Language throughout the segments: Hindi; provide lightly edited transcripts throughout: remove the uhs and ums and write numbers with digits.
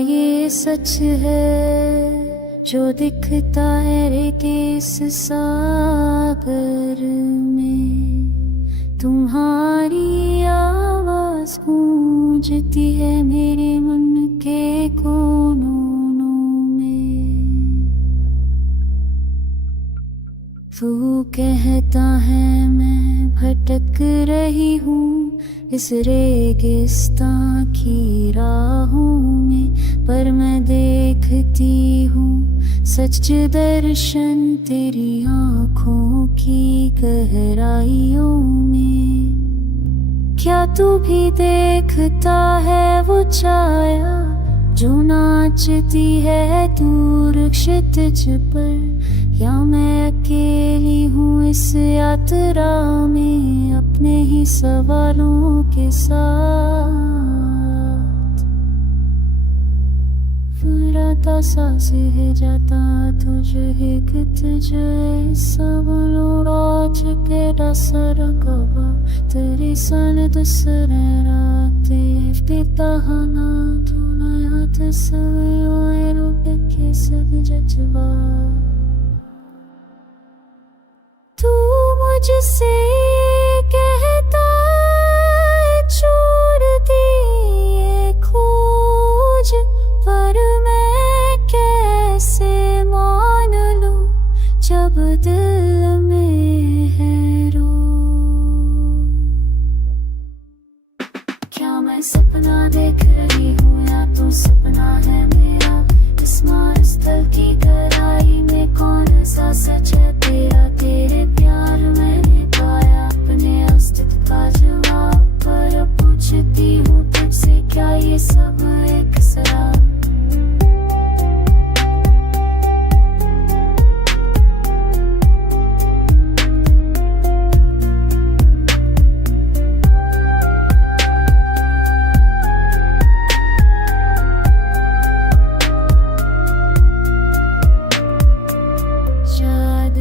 ये सच है जो दिखता है रेत इस सागर में? तुम्हारी आवाज गूंजती है मेरे मन के कोनों में। तू कहता है मैं भटक रही हूँ इस रेगिस्तान की राहों में, पर मैं देखती हूँ सच दर्शन तेरी आँखों की गहराइयों में। क्या तू भी देखता है वो छाया जो नाचती है दूर क्षितिज पर? या मैं अकेली हूँ इस यात्रा में अपने ही सवालों के साथ? फुराता सांस है जाता तुझे एक तुझे सबलो आज के डसर कबा तेरी सन दूसरे राते पिता हना तू नया तस्वीर रूप के सब जज्बा। तू मुझसे कहता है छोड़ दी ये खोज, पर मैं कैसे मान लूं जब दिल में है रो? क्या मैं सपना देख रही हूँ या तू सपना है मेरा? इस मारुस्थल की गहराई में कौन सा सच है तेरा? तेरे प्यार मैंने पाया अपने अस्तित्व का जवाब, पर पूछती हूँ तुझसे क्या ये सब एक शराब?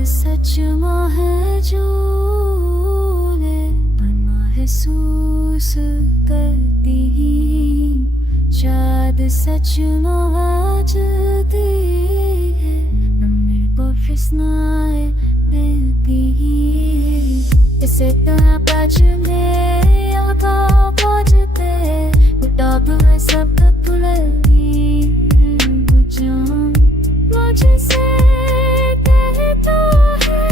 सच है जो महसूस करती, शायद सच महजती है मेरे बफिसनाए देती। इसे क्या बजने आगा बजते उड़ाब है सब तुलती बुझान मुझसे कहता है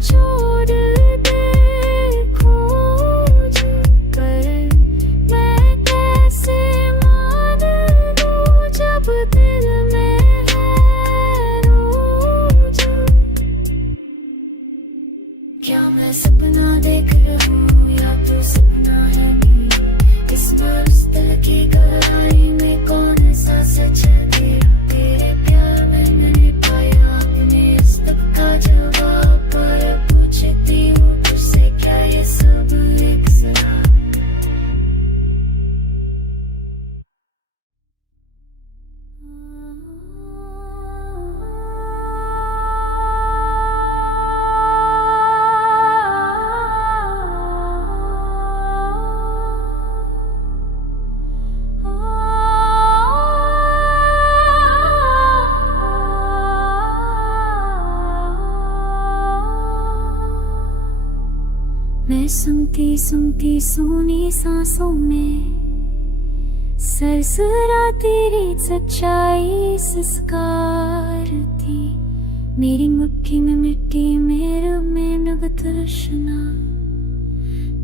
छोड़ दे खोज, कर मैं कैसे मान लूं जब दिल में है रोज? क्या मैं सपना देख रहा हूँ या तो सपना है भी? इस मारुस्थल की गहराई में कौन सा सच है तेरा? तेरे प्यार में मैंने पाया अपने अस्तित्व का जवाब, पर पूछती हूँ तुझसे क्या ये सब एक शराब? मैं सुनती सुनती सोनी सांसों में सरसरा तेरी सच्चाई संस्कार थी। मेरी मुट्ठी में मिट्टी मेरे में नव तृष्णा,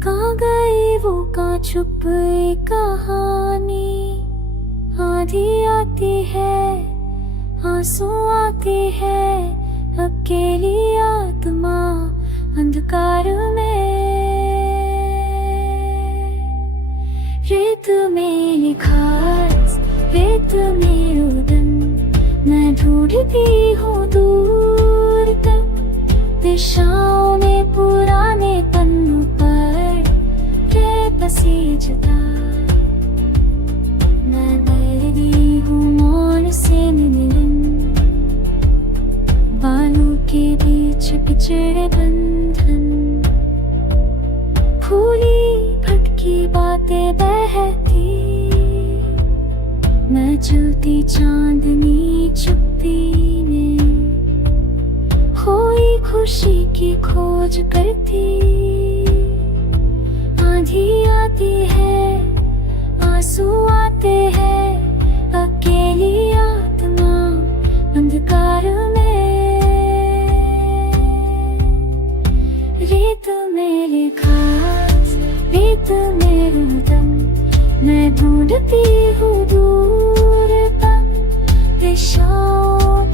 कहाँ गई वो कहाँ छुप एक कहानी? आधी आती है आंसू आती है अकेली आत्मा अंधकार में। रेत में लिखा रेत में रुदन, मैं ढूंढती हूँ दूर तक दिशाओं में पुराने पन्नों पर रेत बसी जुदा। मैं दर्दी हूँ मौन से मिलन, बालों के बीच पिछड़े बंधन, फूली भटकी बातें बहती। मैं मैं चलती चांदनी चुपती ने खोई खुशी की खोज करती। आंधी आती है, आंसू आते हैं, अकेली आत्मा अंधकार में। रेत मेरे खास, रेत मेरा दम, मैं ढूंढती हूँ दूर तक दिशा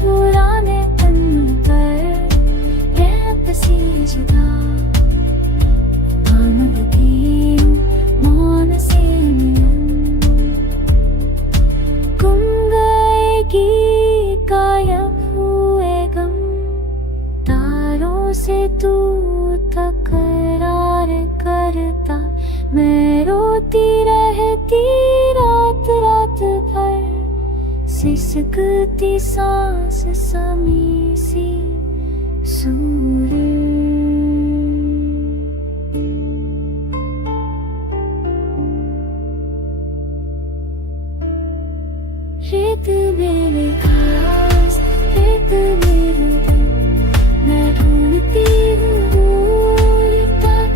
पुराने तन पर। पसी जुदा आमदती मौन से गुम गए गीत गायब हुए गम। तारों से तू तकरार करता, मैं रोती रहती रात रात भर। सिसकती सांस समी सी सूरज। रेत मेरे खास, रेत मेरे दम, मैं ढूंढती हूँ दूर तक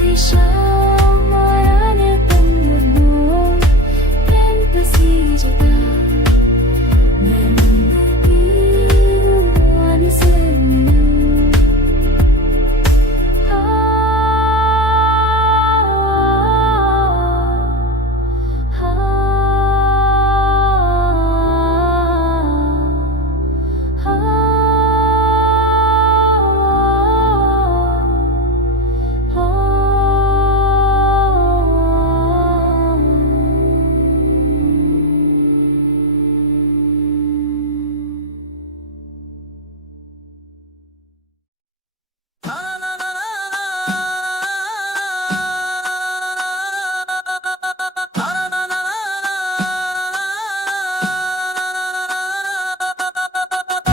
दिशा माराने तन्नो। प्रेम पसी जुदा मैं ढूंढती हूँ मान से।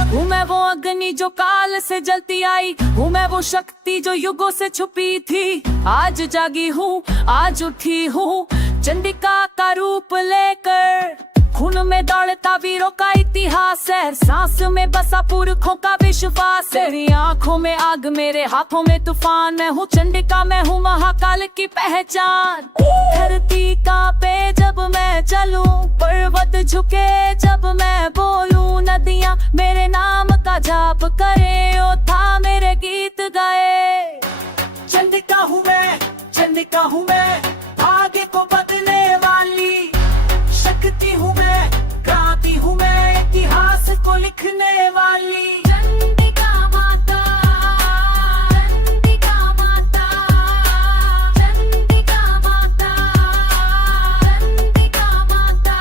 हूँ मैं वो अग्नि जो काल से जलती आई, हूँ मैं वो शक्ति जो युगों से छुपी थी। आज जागी हूँ, आज उठी हूँ चंडिका का रूप लेकर। खून में दौड़ता वीरों का इतिहास है, सांस में बसा पुरखों का विश्वास है। मेरी आंखों में आग, मेरे हाथों में तूफान, मैं हूँ चंडिका, मैं हूँ महाकाल की पहचान। धरती कांपे जब मैं चलूं, पर्वत झुके जब मैं बोलूं, नदियां मेरे नाम का जाप करे, योद्धा मेरे गीत गाए। चंडिका हूँ मैं, चंडिका हूँ मैं, आगे को बदलने वाली शक्ति हूँ मैं, क्रांति हूँ मैं, इतिहास को लिखने वाली। चंडिका माता, चंडिका माता, चंडिका माता, चंडिका माता।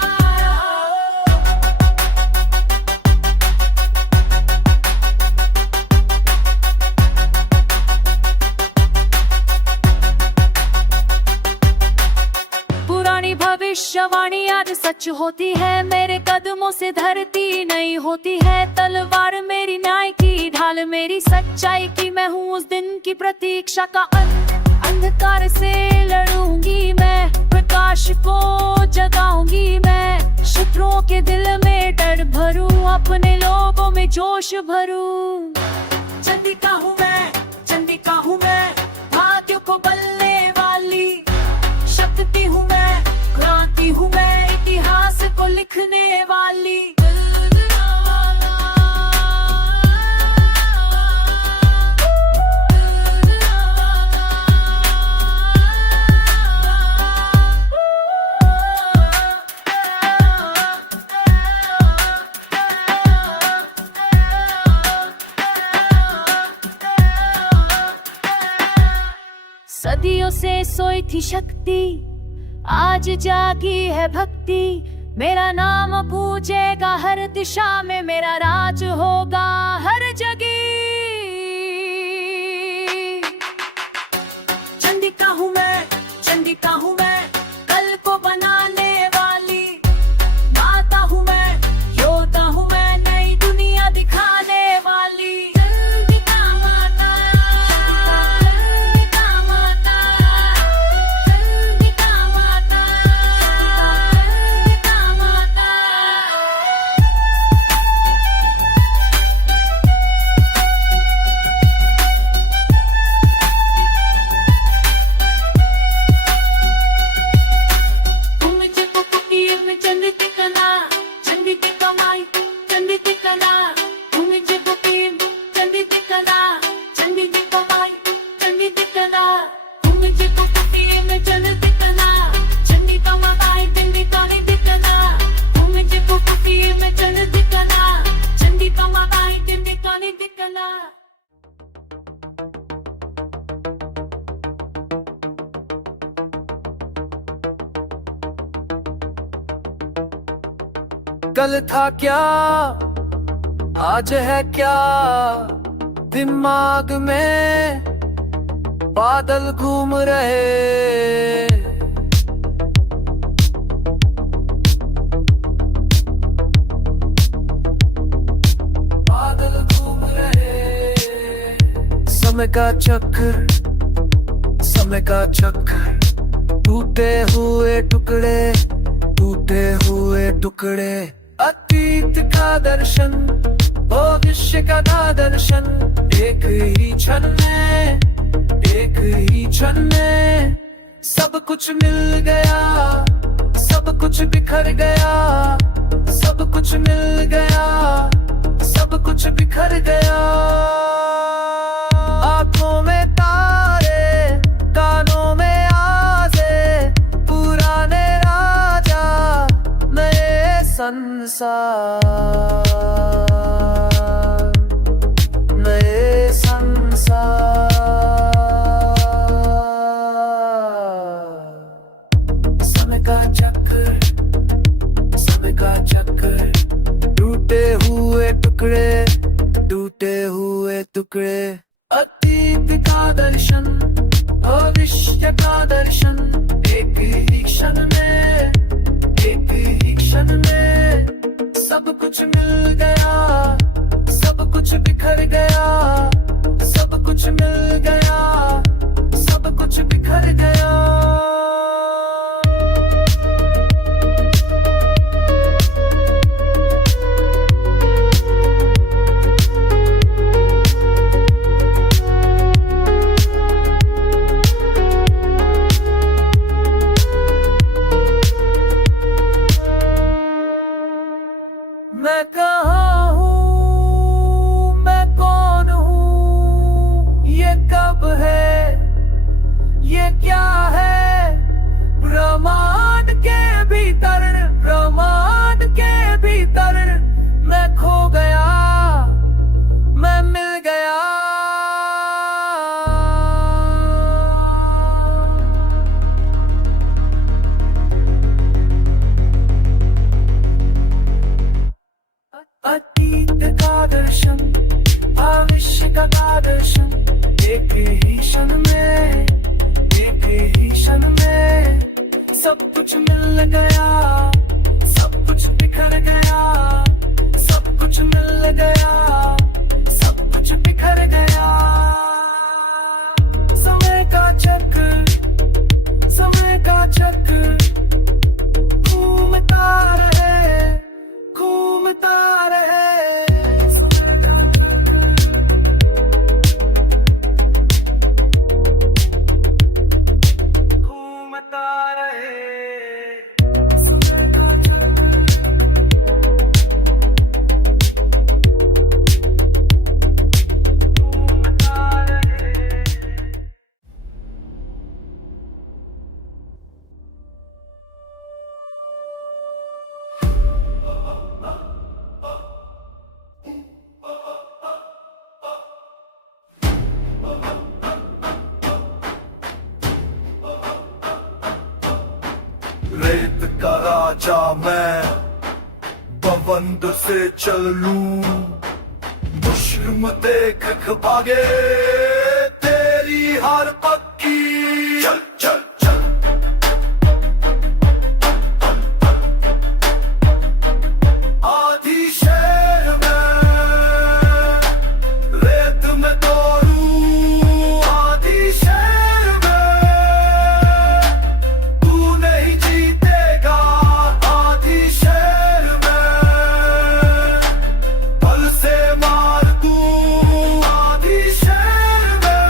पुरानी भविष्यवाणी आज सच होती है, मेरे कदमों से धरती नहीं होती है। तलवार मेरी न्याय की ढाल, मेरी सच्चाई की, मैं हूँ उस दिन की प्रतीक्षा का अंत। अंधकार से लड़ूंगी मैं, प्रकाश को जगाऊंगी मैं। शत्रुओं के दिल में डर भरूं, अपने लोगों में जोश भरूं। चंडिका हूँ मैं, चंडिका हूँ मैं, भाग्यों को बदलने वाली शक्ति हूँ मैं, क्रांति हूँ मैं, इतिहास को लिखने वाली। सदियों से सोई थी शक्ति, आज जागी है भक्ति। मेरा नाम पूजेगा हर दिशा में, मेरा राज होगा हर जगह। चंडिका हूँ मैं, चंडिका हूँ मैं, कल को बनाने वाली माता हूँ मैं, योद्धा हूँ मैं, नई दुनिया दिखाने वाली। चंडिका माता, चंडिका माता, चंडिका माता, चंडिका माता। कल था क्या आज है क्या, दिमाग में बादल घूम रहे। बादल घूम रहे। समय का चक्कर, समय का चक्कर, टूटे हुए टुकड़े, टूटे हुए टुकड़े। अतीत का दर्शन, भविष्य का दर्शन, एक ही क्षण में, एक ही क्षण में। सब कुछ मिल गया, सब कुछ बिखर गया, सब कुछ मिल गया, सब कुछ बिखर गया। आंखों में तारे, कानों में आवाज़ें, पुराने राजा, नए संसार, नए संसार। समय का चक्कर, समय का चक्कर, टूटे हुए टुकड़े, टूटे हुए टुकड़े। अतीत का दर्शन, भविष्य का दर्शन, एक ही क्षण में, एक ही क्षण में। सब कुछ मिल गया, सब कुछ बिखर गया, सब कुछ मिल गया, सब कुछ बिखर गया। मैं कहाँ हूँ, मैं कौन हूँ, ये कब है, ये क्या है। ब्रह्मांड के भीतर, ब्रह्मांड के भीतर मैं खो गया, मैं मिल गया। अतीत का दर्शन, भविष्य का दर्शन, एक ही क्षण में, एक ही क्षण में। सब कुछ मिल गया, सब कुछ बिखर गया, सब कुछ मिल गया, सब कुछ बिखर गया। समय का चक्कर, समय का चक्कर, घूमता रहे, घूमता रहे। घूमता रहे। घूमता रहे। रेत का राजा मैं, बवंड से चल लूं, दुश्मन देख भागे, तेरी हार पक्की। चल चल चल। आधी शेर में, रेत में दौड़ूं, आधी शेर में, तू नहीं जीतेगा, आधी शेर में, बल से मार दूं, आधी शेर में,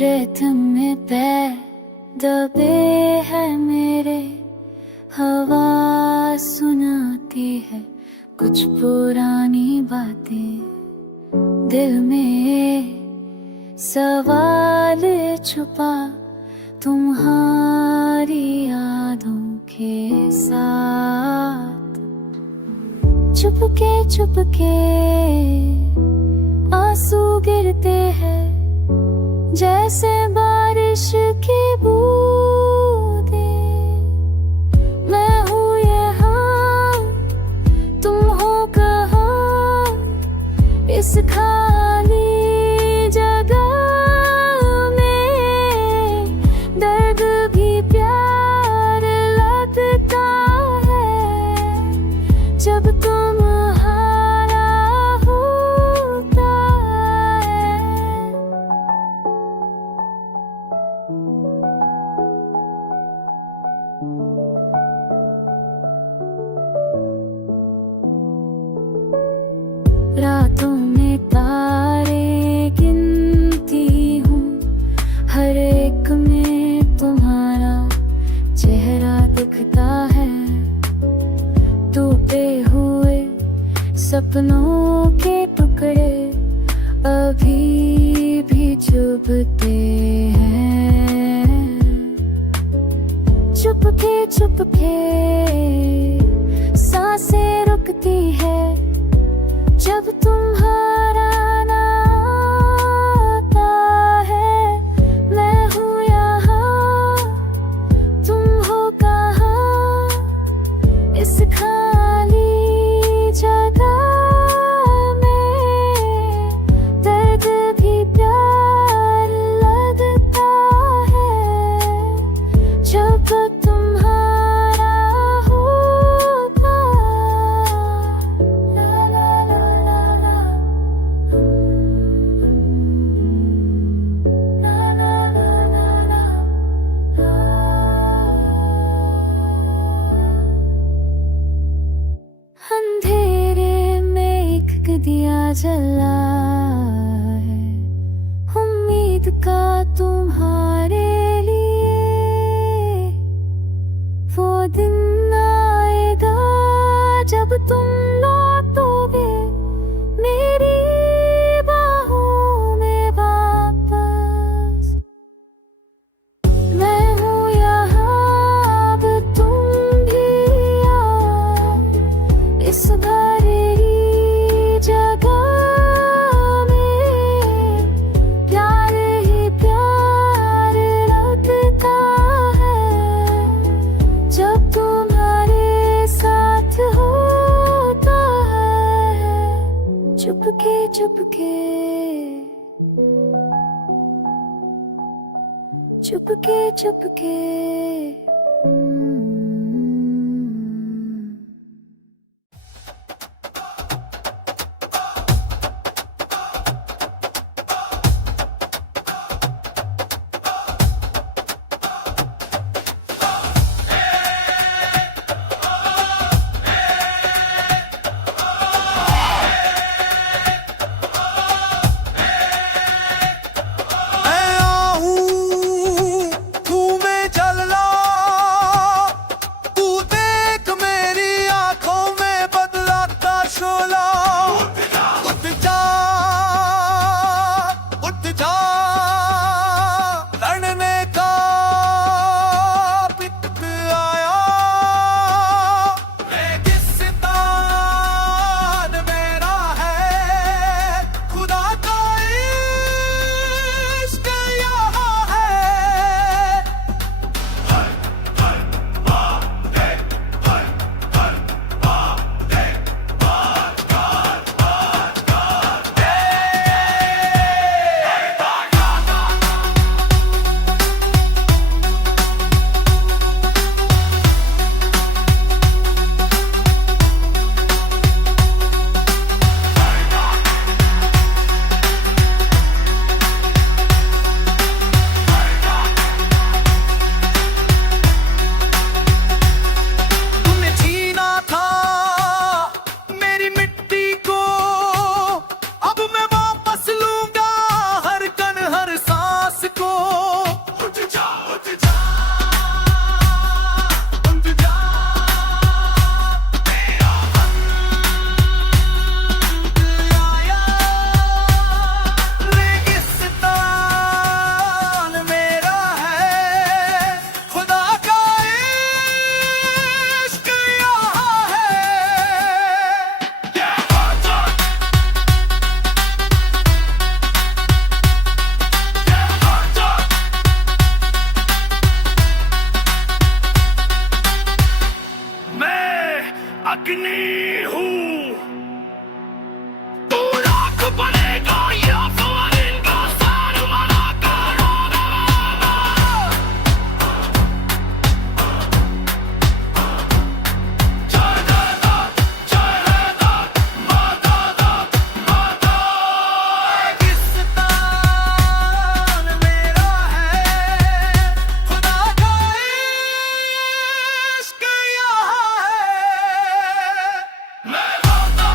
रिथम में पैर दबे है मेरे, हवा सुनाती है कुछ पुरानी बातें, दिल में सवाल छुपा तुम्हारी यादों के साथ। चुपके चुपके आंसू गिरते हैं जैसे बारिश की बूंदें। मैं हूँ यहाँ, तुम हो कहाँ, इस खाली जगह में दर्द भी प्यार लगता है जब तुम्हारा होता है। रातों में तारे गिनती हूँ, हर एक में तुम्हारा चेहरा दिखता है। टूटे हुए सपनों के टुकड़े अभी भी चुभते हैं। चुपके चुपके सांसें रुकती है जब तुम्हारा नाम आता है। मैं हूँ यहाँ, तुम हो कहाँ, इस खाली जगह में दर्द भी प्यार लगता है जब तुम्हारा होता। ला ला ला ला ला, ला ला ला ला ला। अंधेरे में एक दिया जला है, उम्मीद का तुम्हारे लिए। वो दिन आएगा जब तुम लौटोगे मेरी बाहों में वापस। मैं हूँ यहाँ, अब तुम भी आओ, इस भरी जगह में प्यार ही प्यार लगता है जब तुम्हारे साथ होता है। चुपके चुपके चुपके चुपके मैं आहूं तू में चलना, बनेगा या फिर इनका सर बड़ा करोगे। जय जयता माता दा माता। पाकिस्तान मेरा है, खुदा का इश्क यहाँ है। मैं माता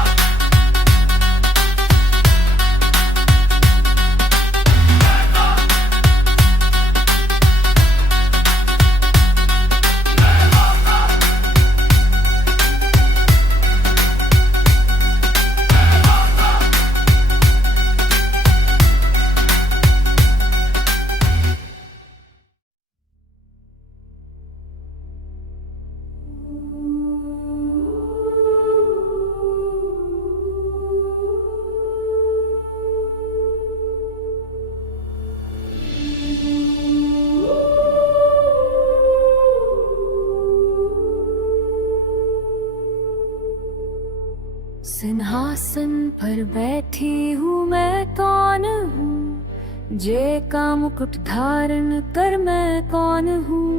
सिंहासन पर बैठी हूँ मैं कौन हूँ, जे का मुकुट धारण कर मैं कौन हूँ।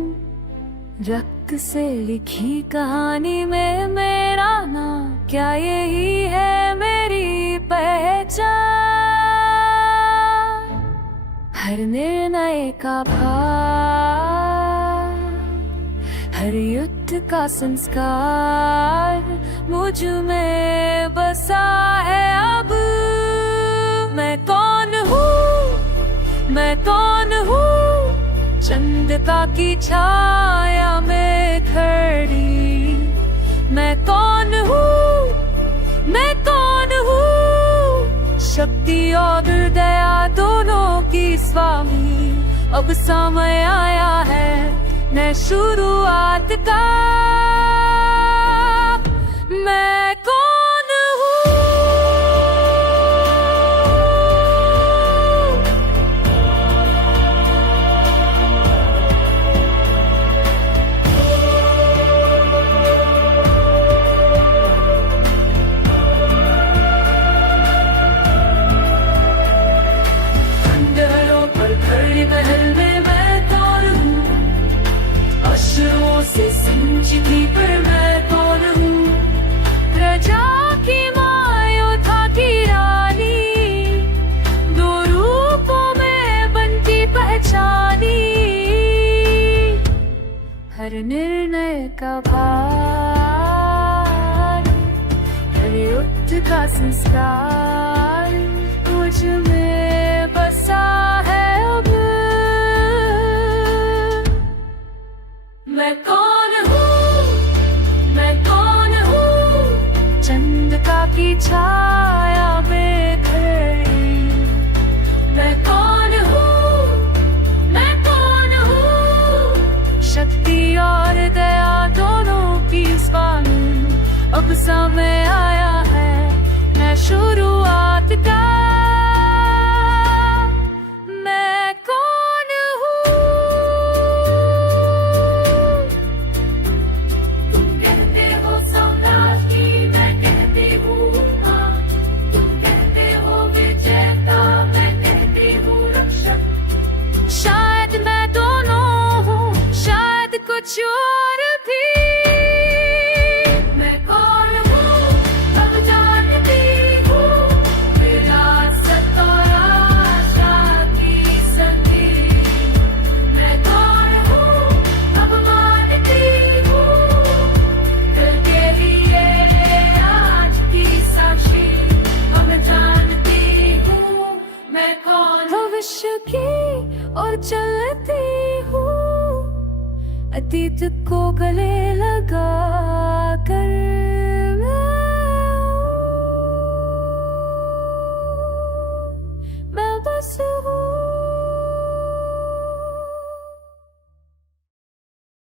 रक्त से लिखी कहानी में मेरा नाम, क्या यही है मेरी पहचान। हर निर्णय का भार, हर युद्ध का संस्कार मुझ में बसा है अब। मैं कौन हूँ, मैं कौन हूँ, चंद्रिका की छाया में खड़ी। मैं कौन हूँ, मैं कौन हूँ, शक्ति और दया दोनों की स्वामी। अब समय आया है नए शुरुआत का। मैं कौन हूँ, खंडहरों पर खड़े महल में मैं कौन हूँ, अश्रुओं से सिंची थी पर मैं कौन हूँ। प्रजा की मायोथा की रानी, दो रूपों में बनती पहचानी। हर निर्णय का भार, हर युद्ध का संस्कार मुझ में बसा है अब। मैं कौन हूँ, मैं कौन हूँ, चंद्रिका की छाया में खड़ी। मैं कौन हूँ, मैं कौन हूँ, शक्ति और दया दोनों की स्वामी। अब समय आया है नए शुरुआत का। मैं कौन हूँ, कहते हो सम्राट की, मैं कहती हूँ हाँ। तुम कहते हो विजेता, मैं कहती हूँ रक्षक। शायद मैं दोनों हूँ, शायद कुछ और भी। मैं कौन हूँ अब जानती हूँ, विरासत और आशा की संधि। मैं कौन हूँ अब मानती हूँ, कल के लिए आज की साक्षी। अब मैं जानती हूँ मैं कौन, भविष्य की और चलती हूँ, अतीत को गले लगा कर। मैं बस हूँ।